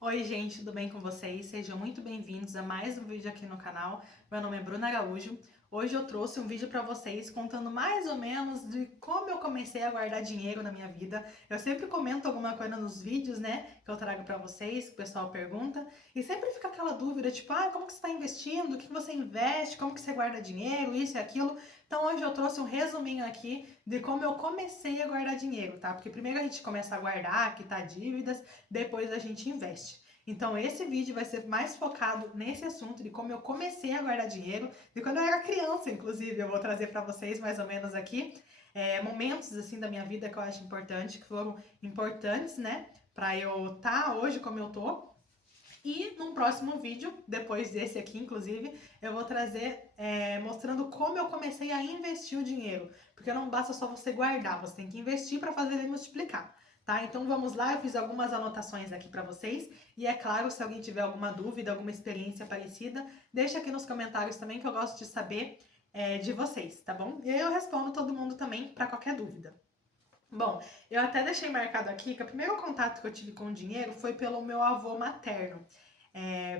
Oi gente, tudo bem com vocês? Sejam muito bem-vindos a mais um vídeo aqui no canal. Meu nome é Bruna Araújo. Hoje eu trouxe um vídeo para vocês contando mais ou menos de como eu comecei a guardar dinheiro na minha vida. Eu sempre comento alguma coisa nos vídeos, né, que eu trago para vocês, que o pessoal pergunta, e sempre fica aquela dúvida, tipo, como que você está investindo? O que você investe? Como que você guarda dinheiro? Isso e aquilo. Então hoje eu trouxe um resuminho aqui de como eu comecei a guardar dinheiro, tá? Porque primeiro a gente começa a guardar, quitar dívidas, depois a gente investe. Então esse vídeo vai ser mais focado nesse assunto de como eu comecei a guardar dinheiro, de quando eu era criança, inclusive. Eu vou trazer para vocês mais ou menos aqui momentos assim da minha vida que eu acho importante, que foram importantes, né, para eu estar hoje como eu tô. E num próximo vídeo, depois desse aqui, inclusive, eu vou trazer mostrando como eu comecei a investir o dinheiro. Porque não basta só você guardar, você tem que investir para fazer ele multiplicar. Tá? Então vamos lá, eu fiz algumas anotações aqui para vocês. E é claro, se alguém tiver alguma dúvida, alguma experiência parecida, deixa aqui nos comentários também que eu gosto de saber de vocês, tá bom? E aí eu respondo todo mundo também para qualquer dúvida. Bom, eu até deixei marcado aqui que o primeiro contato que eu tive com o dinheiro foi pelo meu avô materno.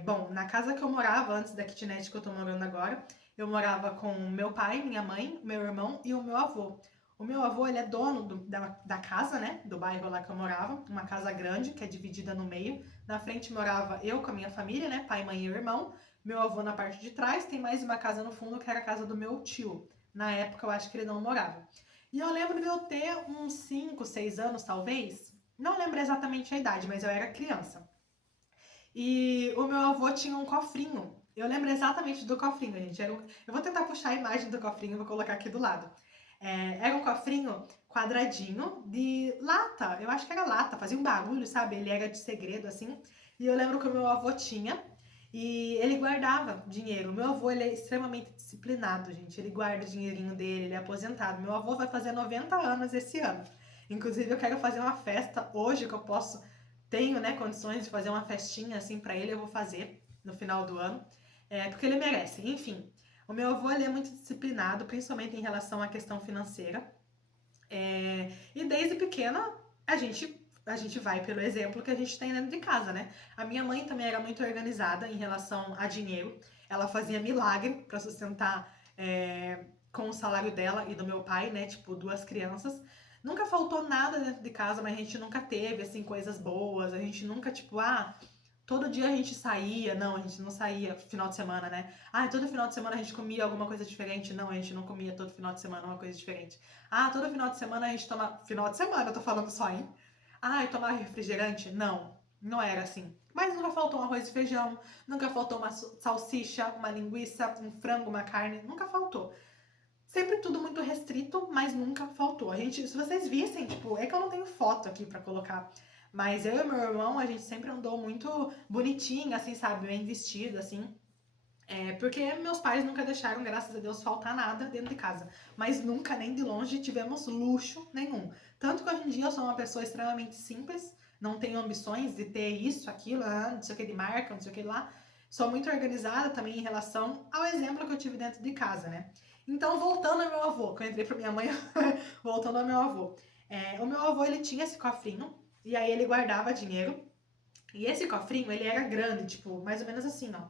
Bom, na casa que eu morava, antes da kitnet que eu tô morando agora, eu morava com meu pai, minha mãe, meu irmão e o meu avô. O meu avô, ele é dono da casa, né, do bairro lá que eu morava, uma casa grande, que é dividida no meio. Na frente morava eu com a minha família, né, pai, mãe e irmão. Meu avô na parte de trás, tem mais uma casa no fundo, que era a casa do meu tio. Na época, eu acho que ele não morava. E eu lembro de eu ter uns 5, 6 anos, talvez. Não lembro exatamente a idade, mas eu era criança. E o meu avô tinha um cofrinho. Eu lembro exatamente do cofrinho, gente. Eu vou tentar puxar a imagem do cofrinho, vou colocar aqui do lado. Era um cofrinho quadradinho de lata. Eu acho que era lata, fazia um barulho, sabe? Ele era de segredo, assim. E eu lembro que o meu avô tinha. E ele guardava dinheiro. O meu avô, ele é extremamente disciplinado, gente. Ele guarda o dinheirinho dele, ele é aposentado. Meu avô vai fazer 90 anos esse ano. Inclusive, eu quero fazer uma festa hoje que eu posso tenho, né, condições de fazer uma festinha assim para ele, eu vou fazer no final do ano, porque ele merece. Enfim, o meu avô ele é muito disciplinado, principalmente em relação à questão financeira. E desde pequena a gente vai pelo exemplo que a gente tem dentro de casa, né? A minha mãe também era muito organizada em relação a dinheiro. Ela fazia milagre para sustentar com o salário dela e do meu pai, né? Tipo, duas crianças. Nunca faltou nada dentro de casa, mas a gente nunca teve, assim, coisas boas. A gente nunca, tipo, todo dia a gente saía. Não, a gente não saía final de semana, né? Todo final de semana a gente comia alguma coisa diferente. Não, a gente não comia todo final de semana uma coisa diferente. Todo final de semana a gente toma. Final de semana, eu tô falando só, hein? E tomar refrigerante? Não, não era assim. Mas nunca faltou um arroz e feijão, nunca faltou uma salsicha, uma linguiça, um frango, uma carne, nunca faltou. Sempre tudo muito restrito, mas nunca faltou. A gente, se vocês vissem, tipo, é que eu não tenho foto aqui pra colocar, mas eu e meu irmão, a gente sempre andou muito bonitinho, assim, sabe, bem vestido, assim. Porque meus pais nunca deixaram, graças a Deus, faltar nada dentro de casa. Mas nunca, nem de longe, tivemos luxo nenhum. Tanto que hoje em dia eu sou uma pessoa extremamente simples, não tenho ambições de ter isso, aquilo, não sei o que de marca, não sei o que lá. Sou muito organizada também em relação ao exemplo que eu tive dentro de casa, né? Então, voltando ao meu avô, que eu entrei pra minha mãe, voltando ao meu avô. O meu avô, ele tinha esse cofrinho, e aí ele guardava dinheiro. E esse cofrinho, ele era grande, tipo, mais ou menos assim, ó.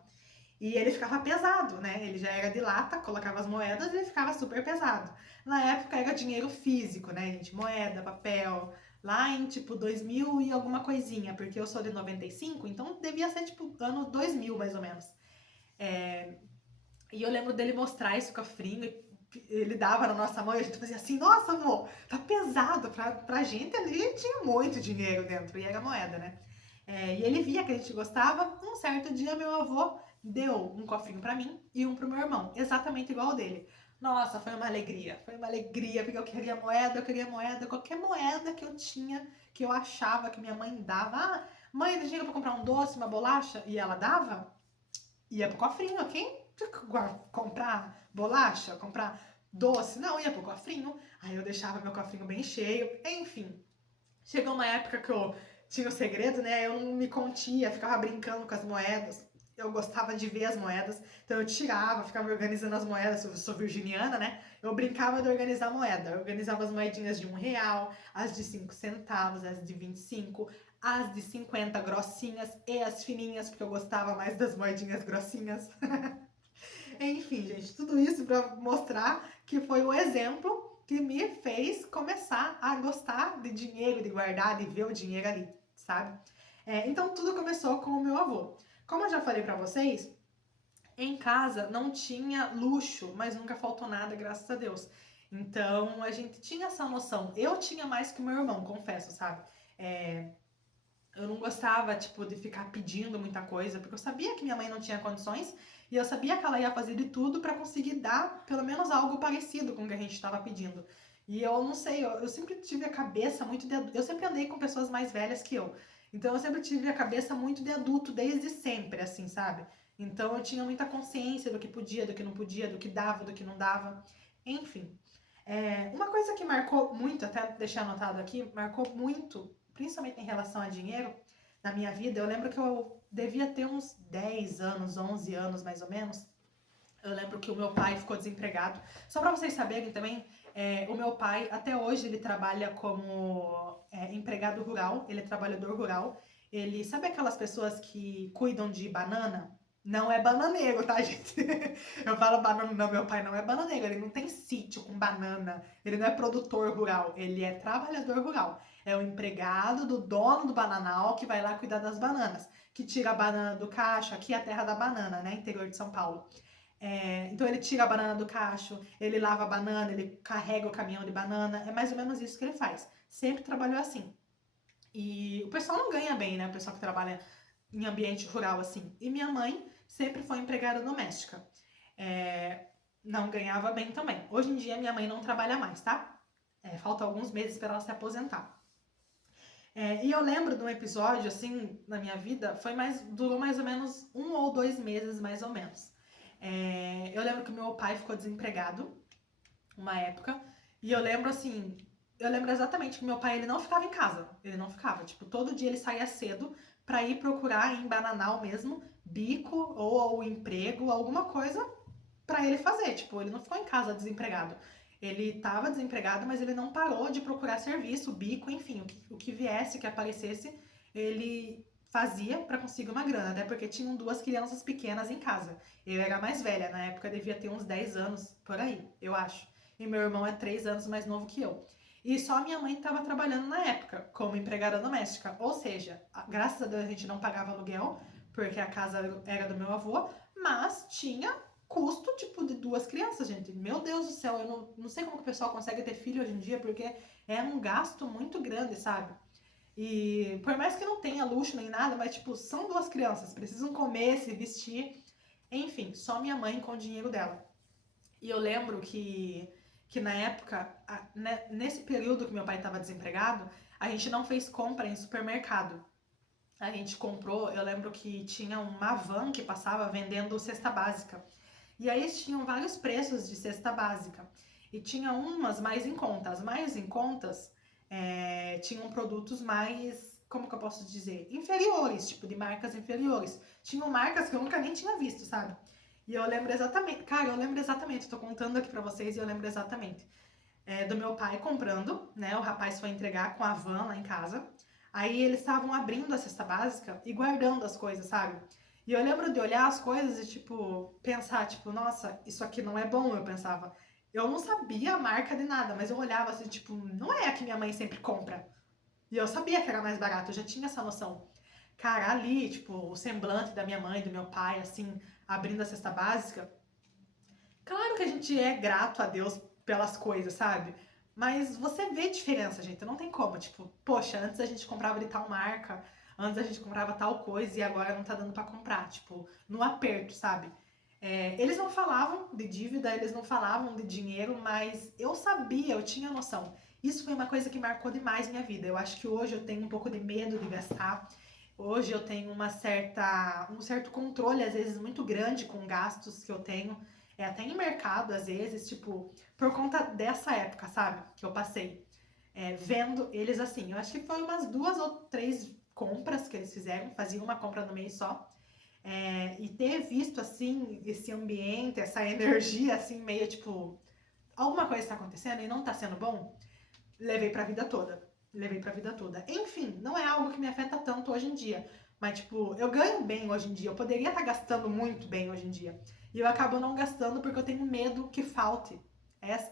E ele ficava pesado, né? Ele já era de lata, colocava as moedas e ele ficava super pesado. Na época era dinheiro físico, né, gente? Moeda, papel. Lá em tipo 2000 e alguma coisinha, porque eu sou de 95, então devia ser tipo ano 2000 mais ou menos. E eu lembro dele mostrar esse cofrinho e ele dava na nossa mão e a gente fazia assim: nossa, amor, tá pesado. Pra gente ali tinha muito dinheiro dentro e era moeda, né? E ele via que a gente gostava. Um certo dia, meu avô deu um cofrinho pra mim e um pro meu irmão, exatamente igual ao dele. Nossa, foi uma alegria, porque eu queria moeda, qualquer moeda que eu tinha, que eu achava que minha mãe dava. Mãe, tem dinheiro pra comprar um doce, uma bolacha? E ela dava, ia pro cofrinho, ok? Comprar bolacha, comprar doce, não, ia pro cofrinho. Aí eu deixava meu cofrinho bem cheio, enfim. Chegou uma época que eu tinha o segredo, né? Eu não me contia, ficava brincando com as moedas. Eu gostava de ver as moedas, então eu tirava, ficava organizando as moedas. Eu sou virginiana, né? Eu brincava de organizar moeda. Eu organizava as moedinhas de R$ 1, as de 5 centavos, as de 25. as de 50 grossinhas e as fininhas, porque eu gostava mais das moedinhas grossinhas. Enfim, gente, tudo isso para mostrar que foi o exemplo que me fez começar a gostar de dinheiro, de guardar, de ver o dinheiro ali, sabe? Então tudo começou com o meu avô. Como eu já falei para vocês, em casa não tinha luxo, mas nunca faltou nada, graças a Deus. Então a gente tinha essa noção. Eu tinha mais que o meu irmão, confesso, sabe? É, eu não gostava, tipo, de ficar pedindo muita coisa, porque eu sabia que minha mãe não tinha condições e eu sabia que ela ia fazer de tudo para conseguir dar pelo menos algo parecido com o que a gente estava pedindo. E eu não sei, eu sempre tive a cabeça muito de adulto. Eu sempre andei com pessoas mais velhas que eu. Então eu sempre tive a cabeça muito de adulto desde sempre, assim, sabe? Então eu tinha muita consciência do que podia, do que não podia, do que dava, do que não dava. Enfim. Uma coisa que marcou muito, até deixar anotado aqui, marcou muito, principalmente em relação a dinheiro, na minha vida. Eu lembro que eu devia ter uns 10 anos, 11 anos mais ou menos. Eu lembro que o meu pai ficou desempregado. Só para vocês saberem também, o meu pai, até hoje, ele trabalha como empregado rural, ele é trabalhador rural. Ele, sabe aquelas pessoas que cuidam de banana? Não é bananeiro, tá, gente? Eu falo banana, não, meu pai não é bananeiro, ele não tem sítio com banana, ele não é produtor rural, ele é trabalhador rural. É o empregado do dono do bananal que vai lá cuidar das bananas, que tira a banana do cacho, aqui é a terra da banana, né, interior de São Paulo. Então ele tira a banana do cacho, ele lava a banana, ele carrega o caminhão de banana, é mais ou menos isso que ele faz. Sempre trabalhou assim. E o pessoal não ganha bem, né? O pessoal que trabalha em ambiente rural assim. E minha mãe sempre foi empregada doméstica. É, não ganhava bem também. Hoje em dia minha mãe não trabalha mais, tá? Falta alguns meses para ela se aposentar. E eu lembro de um episódio, assim, na minha vida, durou mais ou menos 1 ou 2 meses, mais ou menos. Eu lembro que meu pai ficou desempregado, uma época, e eu lembro exatamente que meu pai, ele não ficava em casa, ele não ficava, tipo, todo dia ele saía cedo pra ir procurar em Bananal mesmo, bico ou emprego, alguma coisa pra ele fazer, tipo, ele não ficou em casa desempregado. Ele tava desempregado, mas ele não parou de procurar serviço, bico, enfim, o que viesse, que aparecesse, ele fazia pra conseguir uma grana, até porque tinham 2 crianças pequenas em casa. Eu era mais velha, na época devia ter uns 10 anos por aí, eu acho. E meu irmão é 3 anos mais novo que eu. E só minha mãe estava trabalhando na época como empregada doméstica. Ou seja, graças a Deus a gente não pagava aluguel, porque a casa era do meu avô, mas tinha custo, tipo, de 2 crianças, gente. Meu Deus do céu, eu não sei como que o pessoal consegue ter filho hoje em dia, porque é um gasto muito grande, sabe? E por mais que não tenha luxo nem nada, mas, tipo, são 2 crianças, precisam comer, se vestir. Enfim, só minha mãe com o dinheiro dela. E eu lembro que na época, nesse período que meu pai estava desempregado, a gente não fez compra em supermercado. A gente comprou, eu lembro que tinha uma van que passava vendendo cesta básica. E aí tinham vários preços de cesta básica. E tinha umas mais em conta. As mais em contas tinham produtos mais, como que eu posso dizer? Inferiores, tipo de marcas inferiores. Tinham marcas que eu nunca nem tinha visto, sabe? E eu lembro exatamente, cara, eu lembro exatamente, tô contando aqui pra vocês e eu lembro exatamente. Do meu pai comprando, né? O rapaz foi entregar com a van lá em casa. Aí eles estavam abrindo a cesta básica e guardando as coisas, sabe? E eu lembro de olhar as coisas e, tipo, pensar, tipo, nossa, isso aqui não é bom, eu pensava. Eu não sabia a marca de nada, mas eu olhava assim, tipo, não é a que minha mãe sempre compra. E eu sabia que era mais barato, eu já tinha essa noção. Cara, ali, tipo, o semblante da minha mãe, do meu pai, assim, abrindo a cesta básica. Claro que a gente é grato a Deus pelas coisas, sabe? Mas você vê diferença, gente. Não tem como. Tipo, poxa, antes a gente comprava de tal marca, antes a gente comprava tal coisa e agora não tá dando pra comprar. Tipo, no aperto, sabe? Eles não falavam de dívida, eles não falavam de dinheiro, mas eu sabia, eu tinha noção. Isso foi uma coisa que marcou demais minha vida. Eu acho que hoje eu tenho um pouco de medo de gastar. Hoje eu tenho um certo controle, às vezes, muito grande com gastos que eu tenho. Até em mercado, às vezes, tipo, por conta dessa época, sabe? Que eu passei. Vendo eles assim. Eu acho que foi umas 2 ou 3 compras que eles fizeram. Faziam uma compra no mês só. E ter visto, assim, esse ambiente, essa energia, assim, meio tipo... Alguma coisa está acontecendo e não tá sendo bom. Levei pra vida toda. levei pra vida toda. Enfim, não é algo que me afeta tanto hoje em dia. Mas, tipo, eu ganho bem hoje em dia. Eu poderia estar gastando muito bem hoje em dia. E eu acabo não gastando porque eu tenho medo que falte.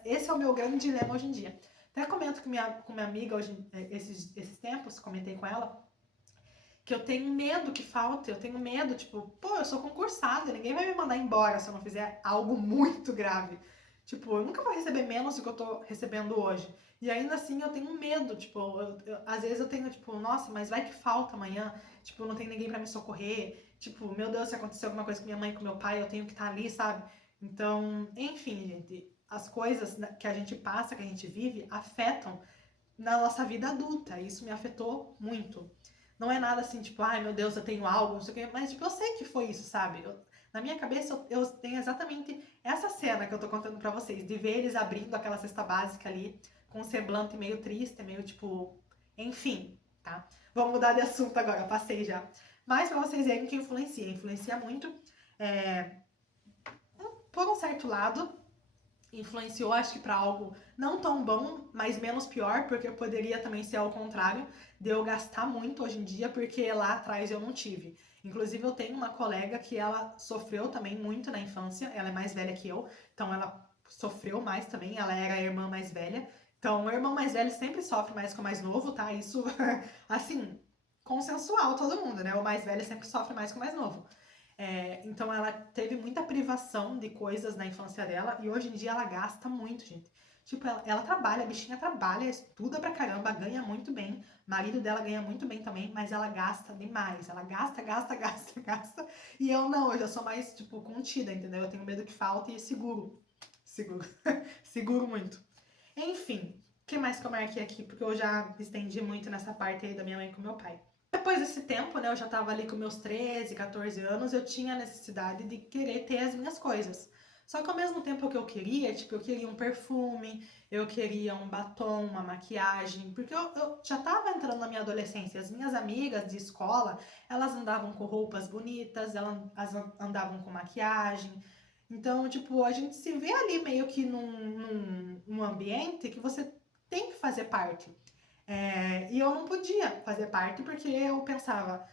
Esse é o meu grande dilema hoje em dia. Até comento com minha amiga hoje, esses tempos, comentei com ela, que eu tenho medo que falte, eu tenho medo, tipo, pô, eu sou concursada, ninguém vai me mandar embora se eu não fizer algo muito grave. Tipo, eu nunca vou receber menos do que eu tô recebendo hoje. E ainda assim eu tenho medo, tipo, às vezes eu tenho, tipo, nossa, mas vai que falta amanhã, tipo, não tem ninguém pra me socorrer, tipo, meu Deus, se acontecer alguma coisa com minha mãe, com meu pai, eu tenho que estar ali, sabe? Então, enfim, gente, as coisas que a gente passa, que a gente vive, afetam na nossa vida adulta. Isso me afetou muito. Não é nada assim, tipo, ai meu Deus, eu tenho algo, não sei o quê, mas tipo, eu sei que foi isso, sabe? Na minha cabeça eu tenho exatamente essa cena que eu tô contando pra vocês, de ver eles abrindo aquela cesta básica ali, com um semblante meio triste, meio tipo, enfim, tá? Vamos mudar de assunto agora, eu passei já. Mas pra vocês verem que influencia muito, é, por um certo lado, influenciou, acho que para algo não tão bom, mas menos pior, porque poderia também ser ao contrário, de eu gastar muito hoje em dia, porque lá atrás eu não tive. Inclusive, eu tenho uma colega que ela sofreu também muito na infância, ela é mais velha que eu, então ela sofreu mais também, ela era a irmã mais velha. Então, o irmão mais velho sempre sofre mais que o mais novo, tá? Isso, assim, consensual todo mundo, né? O mais velho sempre sofre mais que o mais novo. Então ela teve muita privação de coisas na infância dela e hoje em dia ela gasta muito, gente. Tipo, ela trabalha, a bichinha trabalha, estuda pra caramba, ganha muito bem. O marido dela ganha muito bem também, mas ela gasta demais. Ela gasta, gasta, gasta, gasta. E eu não, eu já sou mais, tipo, contida, entendeu? Eu tenho medo que falte e seguro. Seguro. Seguro muito. Enfim, o que mais que eu marquei aqui? Porque eu já estendi muito nessa parte aí da minha mãe com meu pai. Depois desse tempo, né, eu já tava ali com meus 13, 14 anos, eu tinha a necessidade de querer ter as minhas coisas. Só que ao mesmo tempo que eu queria, tipo, eu queria um perfume, eu queria um batom, uma maquiagem, porque eu já tava entrando na minha adolescência. As minhas amigas de escola, elas andavam com roupas bonitas, elas andavam com maquiagem. Então, tipo, a gente se vê ali meio que num ambiente que você tem que fazer parte. E eu não podia fazer parte porque eu pensava,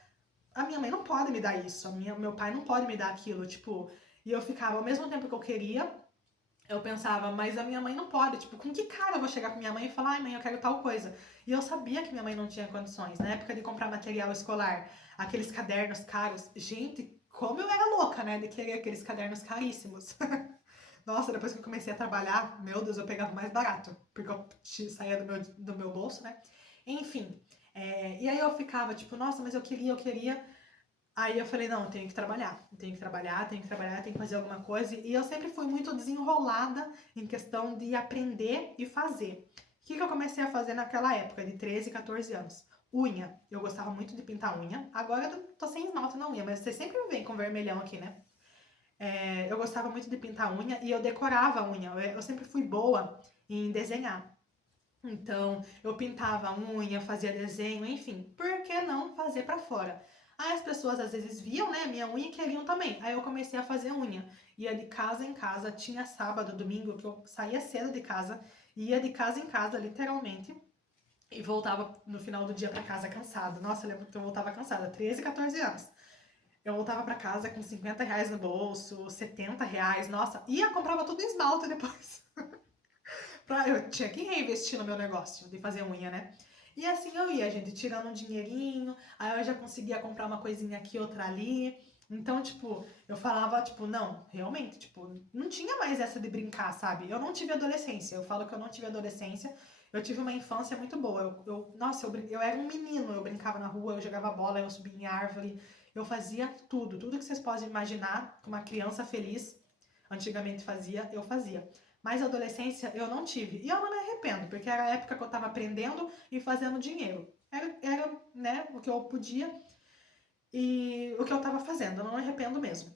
a minha mãe não pode me dar isso, meu pai não pode me dar aquilo, tipo, e eu ficava, ao mesmo tempo que eu queria, eu pensava, mas a minha mãe não pode, tipo, com que cara eu vou chegar pra minha mãe e falar, ai mãe, eu quero tal coisa? E eu sabia que minha mãe não tinha condições, na época de comprar material escolar, aqueles cadernos caros, gente, como eu era louca, né, de querer aqueles cadernos caríssimos. Nossa, depois que eu comecei a trabalhar, meu Deus, eu pegava mais barato, porque eu saía do meu bolso, né? Enfim, e aí eu ficava tipo, nossa, mas eu queria, eu queria. Aí eu falei, não, eu tenho que trabalhar, eu tenho que trabalhar, tenho que trabalhar, tenho que fazer alguma coisa. E eu sempre fui muito desenrolada em questão de aprender e fazer. O que eu comecei a fazer naquela época, de 13, 14 anos? Unha. Eu gostava muito de pintar unha. Agora eu tô sem esmalte na unha, mas você sempre me vem com vermelhão aqui, né? Eu gostava muito de pintar unha e eu decorava a unha. Eu sempre fui boa em desenhar. Então, eu pintava a unha, fazia desenho, enfim. Por que não fazer pra fora? Aí as pessoas às vezes viam, né, minha unha e queriam também. Aí eu comecei a fazer unha. Ia de casa em casa, tinha sábado, domingo, que eu saía cedo de casa, ia de casa em casa, literalmente, e voltava no final do dia pra casa cansada. Nossa, eu lembro que eu voltava cansada, 13, 14 anos. Eu voltava pra casa com 50 reais no bolso, 70 reais, nossa, ia comprava tudo em esmalte depois. Eu tinha que reinvestir no meu negócio de fazer unha, né? E assim eu ia, gente, tirando um dinheirinho, aí eu já conseguia comprar uma coisinha aqui, outra ali. Então, tipo, eu falava, tipo, não, realmente, tipo, não tinha mais essa de brincar, sabe? Eu não tive adolescência, eu falo que eu não tive adolescência, eu tive uma infância muito boa. Nossa, eu era um menino, eu brincava na rua, eu jogava bola, eu subia em árvore, eu fazia tudo que vocês podem imaginar que uma criança feliz antigamente fazia, eu fazia. Mas a adolescência eu não tive. E eu não me arrependo, porque era a época que eu tava aprendendo e fazendo dinheiro. Era, né, o que eu podia e o que eu tava fazendo. Eu não me arrependo mesmo.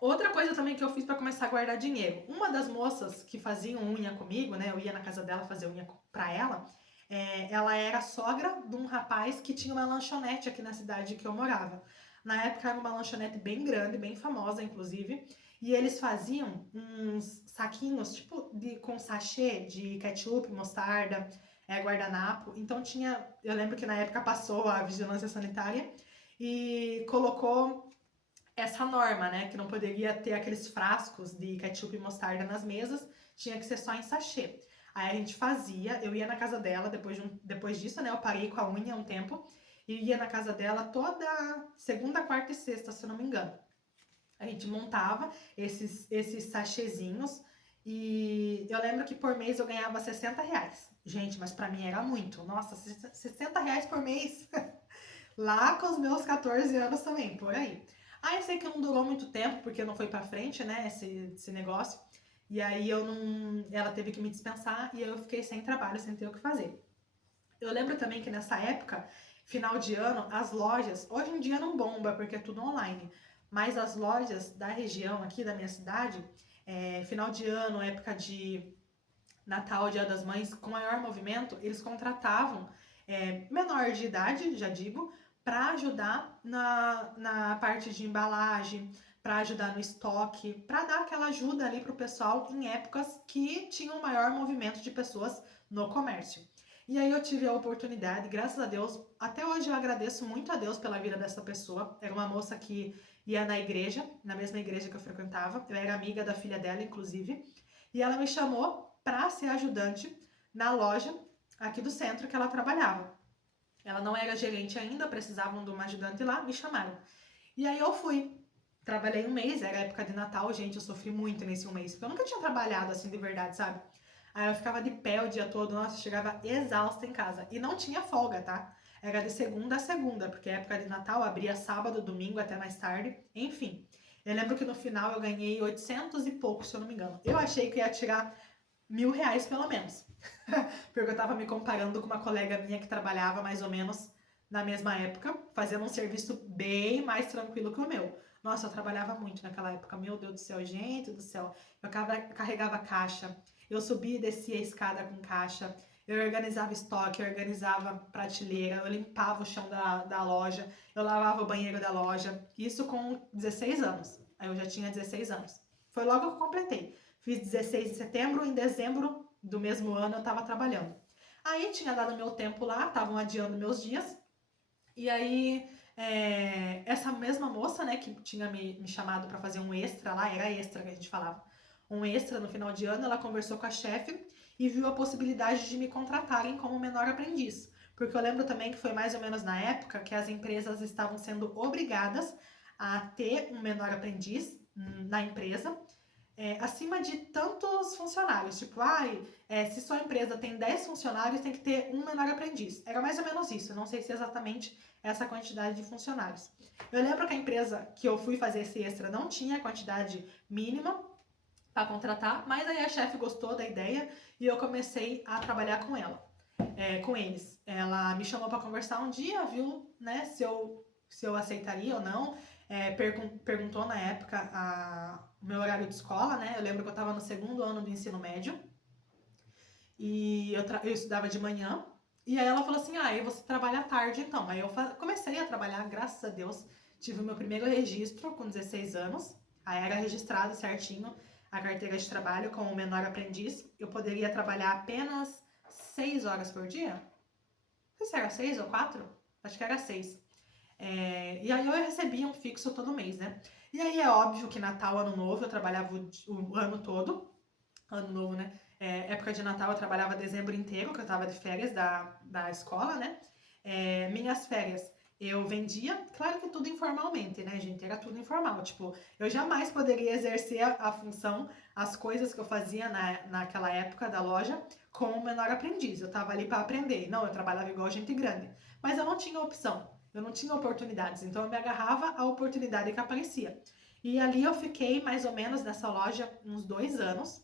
Outra coisa também que eu fiz para começar a guardar dinheiro. Uma das moças que faziam unha comigo, né, eu ia na casa dela fazer unha pra ela, ela era sogra de um rapaz que tinha uma lanchonete aqui na cidade que eu morava. Na época era uma lanchonete bem grande, bem famosa, inclusive. E eles faziam uns saquinhos, tipo, com sachê de ketchup, mostarda. guardanapo. Então eu lembro que na época passou a vigilância sanitária e colocou essa norma, né, que não poderia ter aqueles frascos de ketchup e mostarda nas mesas, tinha que ser só em sachê. Aí a gente fazia, eu ia na casa dela, depois disso, né, eu parei com a unha um tempo, e ia na casa dela toda segunda, quarta e sexta, se eu não me engano. A gente montava esses sachêzinhos, e eu lembro que por mês eu ganhava R$ 60. Gente, mas pra mim era muito. Nossa, R$ 60 por mês. Lá com os meus 14 anos também, por aí. Aí eu sei que não durou muito tempo, porque não foi pra frente, né, esse negócio. E aí eu não. Ela teve que me dispensar e eu fiquei sem trabalho, sem ter o que fazer. Eu lembro também que nessa época, final de ano, as lojas, hoje em dia não bomba porque é tudo online, mas as lojas da região aqui da minha cidade, final de ano, época de Natal, Dia das Mães, com maior movimento, eles contratavam menor de idade, já digo, para ajudar na parte de embalagem, para ajudar no estoque, para dar aquela ajuda ali para o pessoal em épocas que tinham maior movimento de pessoas no comércio. E aí eu tive a oportunidade, graças a Deus, até hoje eu agradeço muito a Deus pela vida dessa pessoa. Era uma moça que ia na igreja, na mesma igreja que eu frequentava, eu era amiga da filha dela, inclusive, e ela me chamou para ser ajudante na loja aqui do centro que ela trabalhava. Ela não era gerente ainda, precisavam de uma ajudante lá, me chamaram. E aí eu fui. Trabalhei um mês, era época de Natal, gente, eu sofri muito nesse um mês, porque eu nunca tinha trabalhado assim de verdade, sabe? Aí eu ficava de pé o dia todo, nossa, eu chegava exausta em casa. E não tinha folga, tá? Era de segunda a segunda, porque a época de Natal abria sábado, domingo, até mais tarde, enfim. Eu lembro que no final eu ganhei 800 e pouco, se eu não me engano. Eu achei que ia tirar R$ 1.000 pelo menos. Porque eu tava me comparando com uma colega minha que trabalhava mais ou menos na mesma época, fazendo um serviço bem mais tranquilo que o meu. Nossa, eu trabalhava muito naquela época, meu Deus do céu, gente do céu. Eu carregava caixa, eu subia e descia a escada com caixa, eu organizava estoque, eu organizava prateleira, eu limpava o chão da loja, eu lavava o banheiro da loja, isso com 16 anos. Aí eu já tinha 16 anos. Foi logo que eu completei. Fiz 16 de setembro, em dezembro do mesmo ano eu estava trabalhando. Aí tinha dado meu tempo lá, estavam adiando meus dias, e aí essa mesma moça, né, que tinha me chamado para fazer um extra lá, era extra que a gente falava, um extra no final de ano, ela conversou com a chefe e viu a possibilidade de me contratarem como menor aprendiz. Porque eu lembro também que foi mais ou menos na época que as empresas estavam sendo obrigadas a ter um menor aprendiz na empresa, acima de tantos funcionários. Tipo, se sua empresa tem 10 funcionários, tem que ter um menor aprendiz. Era mais ou menos isso, não sei se exatamente essa quantidade de funcionários. Eu lembro que a empresa que eu fui fazer esse extra não tinha a quantidade mínima para contratar, mas aí a chefe gostou da ideia e eu comecei a trabalhar com ela, com eles. Ela me chamou para conversar um dia, viu, né, se eu aceitaria ou não. Perguntou na época o meu horário de escola, né? Eu lembro que eu estava no segundo ano do ensino médio e eu estudava de manhã. E aí ela falou assim: aí você trabalha à tarde então. Aí eu comecei a trabalhar, graças a Deus. Tive o meu primeiro registro com 16 anos. Aí era registrado certinho a carteira de trabalho como menor aprendiz. Eu poderia trabalhar apenas 6 horas por dia. Não sei se era 6 ou 4. Acho que era 6. E aí eu recebia um fixo todo mês, né? E aí é óbvio que Natal, Ano Novo, eu trabalhava o ano todo. Ano Novo, né? Época de Natal eu trabalhava dezembro inteiro, que eu tava de férias da escola, né? Minhas férias eu vendia, claro que tudo informalmente, né, gente? Era tudo informal. Tipo, eu jamais poderia exercer a função, as coisas que eu fazia naquela época da loja como menor aprendiz. Eu tava ali para aprender. Não, eu trabalhava igual gente grande. Mas eu não tinha opção. Eu não tinha oportunidades, então eu me agarrava à oportunidade que aparecia. E ali eu fiquei mais ou menos nessa loja uns 2 anos.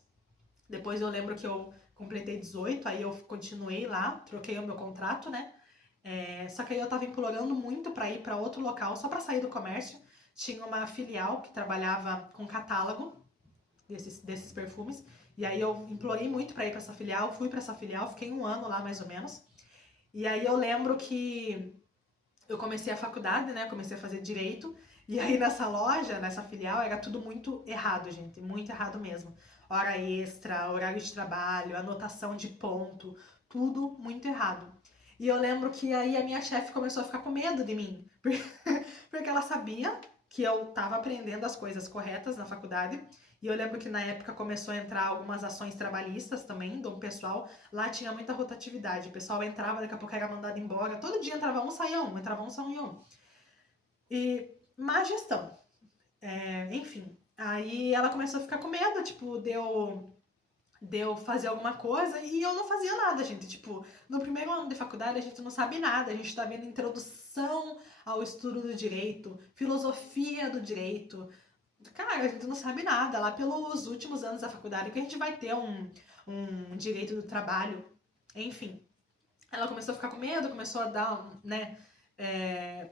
Depois eu lembro que eu completei 18, aí eu continuei lá, troquei o meu contrato, né? Só que aí eu tava implorando muito para ir para outro local, só para sair do comércio. Tinha uma filial que trabalhava com catálogo desses perfumes. E aí eu implorei muito para ir para essa filial, fui para essa filial, fiquei 1 ano lá mais ou menos. E aí eu lembro que eu comecei a faculdade, né? Comecei a fazer direito. E aí nessa loja, nessa filial, era tudo muito errado, gente. Muito errado mesmo. Hora extra, horário de trabalho, anotação de ponto. tudo muito errado. E eu lembro que aí a minha chefe começou a ficar com medo de mim, porque ela sabia que eu estava aprendendo as coisas corretas na faculdade. E eu lembro que na época começou a entrar algumas ações trabalhistas também do pessoal. Lá tinha muita rotatividade. O pessoal entrava, daqui a pouco era mandado embora. Todo dia entrava um, saía um, entrava um, saía um. E má gestão. Enfim. Aí ela começou a ficar com medo, tipo, deu fazer alguma coisa e eu não fazia nada, gente. Tipo, no primeiro ano de faculdade a gente não sabe nada, a gente tá vendo introdução ao estudo do direito, filosofia do direito. Cara, a gente não sabe nada. Lá pelos últimos anos da faculdade que a gente vai ter um direito do trabalho. Enfim, ela começou a ficar com medo, começou a dar, né,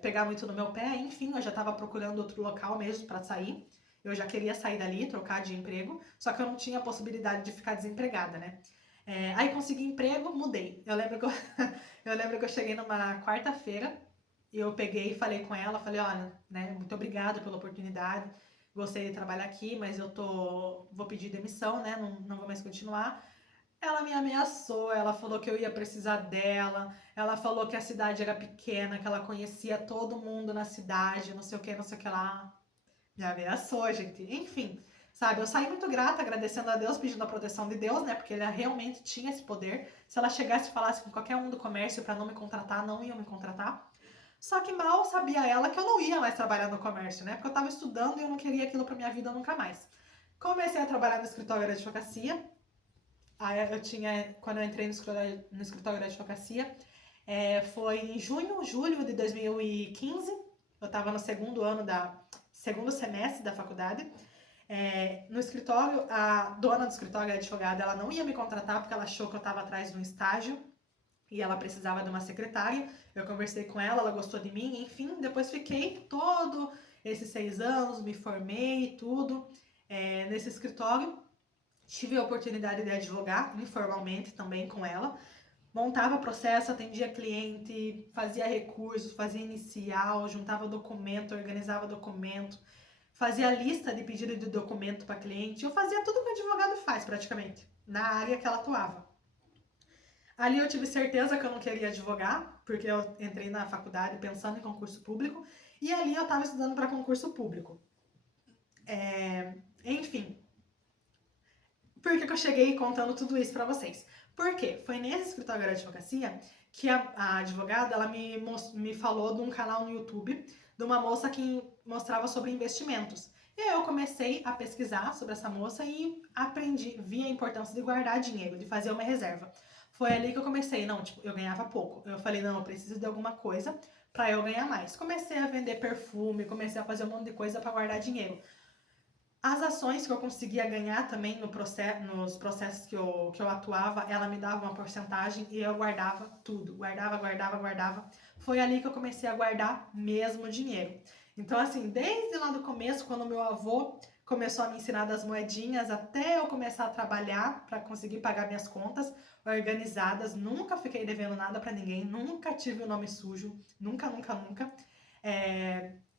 pegar muito no meu pé. Enfim, eu já tava procurando outro local mesmo pra sair. Eu já queria sair dali, trocar de emprego, só que eu não tinha a possibilidade de ficar desempregada, né? Aí consegui emprego, mudei. Eu lembro que eu lembro que eu cheguei numa quarta-feira e eu peguei e falei com ela, falei, olha, né, muito obrigada pela oportunidade, gostei de trabalhar aqui, mas vou pedir demissão, né, não vou mais continuar. Ela me ameaçou, ela falou que eu ia precisar dela, ela falou que a cidade era pequena, que ela conhecia todo mundo na cidade, não sei o que lá. Me ameaçou, gente. Enfim, sabe? Eu saí muito grata, agradecendo a Deus, pedindo a proteção de Deus, né? Porque ele realmente tinha esse poder. Se ela chegasse e falasse com qualquer um do comércio para não me contratar, não iam me contratar. Só que mal sabia ela que eu não ia mais trabalhar no comércio, né? Porque eu tava estudando e eu não queria aquilo pra minha vida nunca mais. Comecei a trabalhar no escritório de advocacia. Aí quando eu entrei no escritório de advocacia, foi em julho de 2015. Eu tava no segundo semestre da faculdade. No escritório, a dona do escritório, a advogada, ela não ia me contratar porque ela achou que eu estava atrás de um estágio e ela precisava de uma secretária. Eu conversei com ela, ela gostou de mim, enfim, depois fiquei todo esses 6 anos, me formei, tudo, nesse escritório. Tive a oportunidade de advogar informalmente também com ela. Montava processo, atendia cliente, fazia recursos, fazia inicial, juntava documento, organizava documento, fazia lista de pedido de documento para cliente. Eu fazia tudo que o advogado faz, praticamente, na área que ela atuava. Ali eu tive certeza que eu não queria advogar, porque eu entrei na faculdade pensando em concurso público, e ali eu estava estudando para concurso público. Enfim, por que eu cheguei contando tudo isso para vocês? Porque foi nesse escritório de advocacia que a advogada ela me falou de um canal no YouTube de uma moça que mostrava sobre investimentos. E aí eu comecei a pesquisar sobre essa moça e aprendi, vi a importância de guardar dinheiro, de fazer uma reserva. Foi ali que eu comecei, não, tipo, eu ganhava pouco. Eu falei, não, eu preciso de alguma coisa para eu ganhar mais. Comecei a vender perfume, comecei a fazer um monte de coisa para guardar dinheiro. As ações que eu conseguia ganhar também nos processos que eu atuava, ela me dava uma porcentagem e eu guardava tudo. Guardava. Foi ali que eu comecei a guardar mesmo dinheiro. Então, assim, desde lá do começo, quando meu avô começou a me ensinar das moedinhas, até eu começar a trabalhar para conseguir pagar minhas contas organizadas, nunca fiquei devendo nada para ninguém, nunca tive o nome sujo, nunca.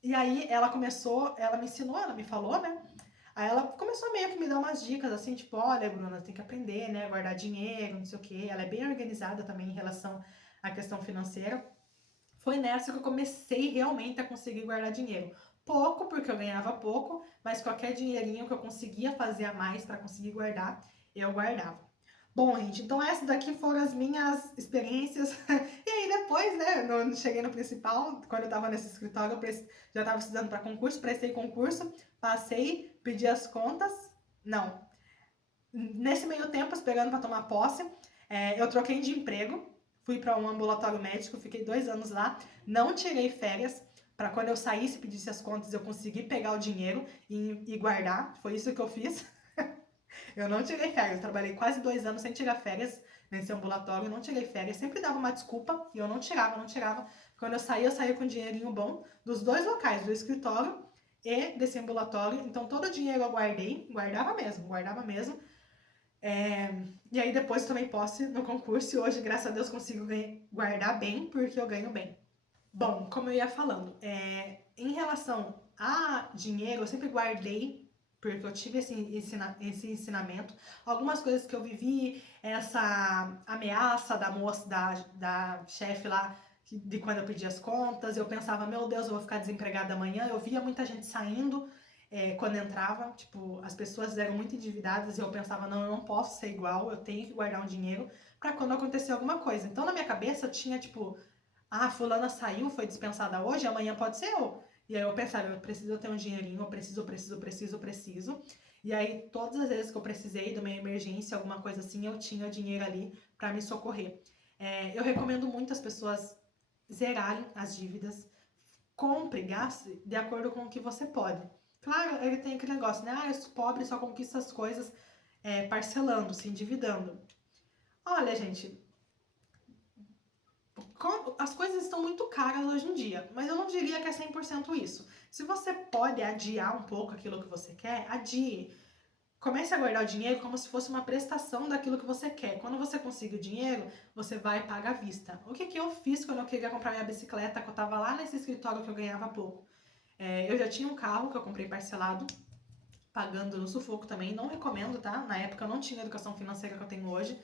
E aí ela me ensinou, ela me falou, né? Aí ela começou meio que me dar umas dicas, assim, tipo, olha, Bruna, tem que aprender, né, guardar dinheiro, não sei o quê. Ela é bem organizada também em relação à questão financeira. Foi nessa que eu comecei realmente a conseguir guardar dinheiro. Pouco, porque eu ganhava pouco, mas qualquer dinheirinho que eu conseguia fazer a mais para conseguir guardar, eu guardava. Bom, gente, então essas daqui foram as minhas experiências. E aí depois, né, cheguei no principal, quando eu tava nesse escritório, já tava estudando para concurso, prestei concurso, passei, pedi as contas. Não. Nesse meio tempo, esperando para tomar posse, eu troquei de emprego, fui para um ambulatório médico, fiquei 2 anos lá, não tirei férias, para quando eu saísse e pedisse as contas, eu conseguir pegar o dinheiro e guardar. Foi isso que eu fiz. Eu não tirei férias, eu trabalhei quase 2 anos sem tirar férias nesse ambulatório, não tirei férias, sempre dava uma desculpa e eu não tirava. Quando eu saía com um dinheirinho bom dos 2 locais, do escritório e desse ambulatório. Então todo o dinheiro eu guardava mesmo. E aí depois eu tomei posse no concurso e hoje, graças a Deus, consigo guardar bem, porque eu ganho bem. Bom, como eu ia falando, em relação a dinheiro, eu sempre guardei porque eu tive esse ensinamento. Algumas coisas que eu vivi, essa ameaça da moça, da chefe lá, de quando eu pedi as contas, eu pensava, meu Deus, eu vou ficar desempregada amanhã. Eu via muita gente saindo quando entrava, tipo, as pessoas eram muito endividadas e eu pensava, não, eu não posso ser igual, eu tenho que guardar um dinheiro para quando acontecer alguma coisa. Então, na minha cabeça, eu tinha, tipo, ah, fulana saiu, foi dispensada hoje, amanhã pode ser eu. E aí eu pensava, eu preciso ter um dinheirinho, eu preciso. E aí, todas as vezes que eu precisei de uma emergência, alguma coisa assim, eu tinha dinheiro ali para me socorrer. Eu recomendo muito as pessoas zerarem as dívidas. Compre, gaste de acordo com o que você pode. Claro, ele tem aquele negócio, né? Ah, os pobres só conquistam as coisas parcelando, se endividando. Olha, gente, as coisas estão muito caras hoje em dia, mas eu não diria que é 100% isso. Se você pode adiar um pouco aquilo que você quer, adie. Comece a guardar o dinheiro como se fosse uma prestação daquilo que você quer. Quando você conseguir o dinheiro, você vai pagar à vista. O que eu fiz quando eu queria comprar minha bicicleta, que eu tava lá nesse escritório que eu ganhava pouco? Eu já tinha um carro que eu comprei parcelado, pagando no sufoco também. Não recomendo, tá? Na época eu não tinha a educação financeira que eu tenho hoje.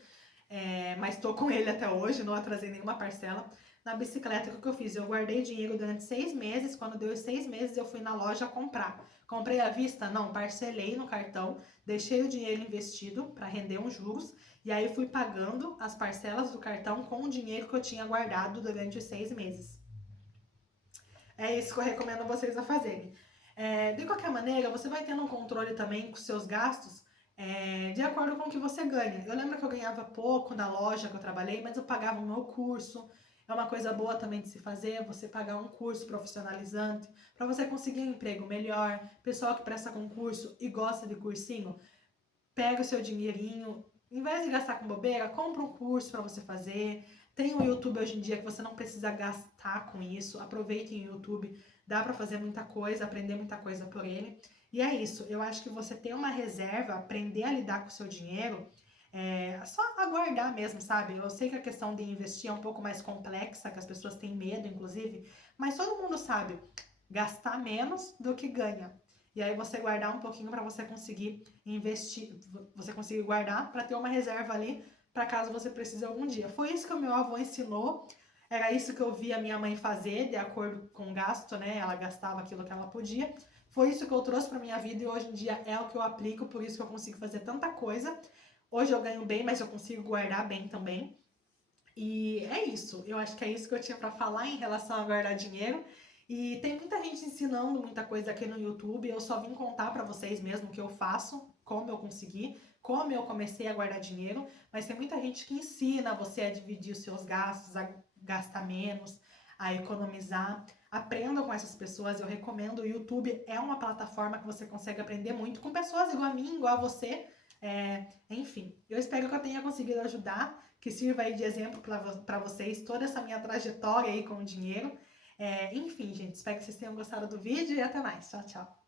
Mas tô com ele até hoje, não atrasei nenhuma parcela. Na bicicleta, o que eu fiz? Eu guardei dinheiro durante 6 meses, quando deu os 6 meses eu fui na loja comprar. Comprei à vista? Não, parcelei no cartão, deixei o dinheiro investido para render uns juros, e aí fui pagando as parcelas do cartão com o dinheiro que eu tinha guardado durante os 6 meses. É isso que eu recomendo vocês a fazerem. De qualquer maneira, você vai tendo um controle também com seus gastos, de acordo com o que você ganha. Eu lembro que eu ganhava pouco na loja que eu trabalhei, mas eu pagava o meu curso. É uma coisa boa também de se fazer, você pagar um curso profissionalizante, para você conseguir um emprego melhor. Pessoal que presta concurso e gosta de cursinho, pega o seu dinheirinho, em vez de gastar com bobeira, compra um curso para você fazer. Tem o YouTube hoje em dia que você não precisa gastar com isso. Aproveitem o YouTube, dá para fazer muita coisa, aprender muita coisa por ele. E é isso, eu acho que você ter uma reserva, aprender a lidar com o seu dinheiro, só aguardar mesmo, sabe? Eu sei que a questão de investir é um pouco mais complexa, que as pessoas têm medo, inclusive, mas todo mundo sabe gastar menos do que ganha. E aí você guardar um pouquinho para você conseguir investir, você conseguir guardar para ter uma reserva ali para caso você precise algum dia. Foi isso que o meu avô ensinou, era isso que eu vi a minha mãe fazer, de acordo com o gasto, né? Ela gastava aquilo que ela podia. Foi isso que eu trouxe para minha vida e hoje em dia é o que eu aplico, por isso que eu consigo fazer tanta coisa. Hoje eu ganho bem, mas eu consigo guardar bem também. E é isso, eu acho que é isso que eu tinha para falar em relação a guardar dinheiro. E tem muita gente ensinando muita coisa aqui no YouTube, eu só vim contar para vocês mesmo o que eu faço, como eu consegui, como eu comecei a guardar dinheiro, mas tem muita gente que ensina você a dividir os seus gastos, a gastar menos, a economizar. Aprendam com essas pessoas, eu recomendo. O YouTube é uma plataforma que você consegue aprender muito com pessoas igual a mim, igual a você. Enfim, eu espero que eu tenha conseguido ajudar, que sirva aí de exemplo para vocês toda essa minha trajetória aí com o dinheiro. Enfim, gente, espero que vocês tenham gostado do vídeo e até mais. Tchau, tchau.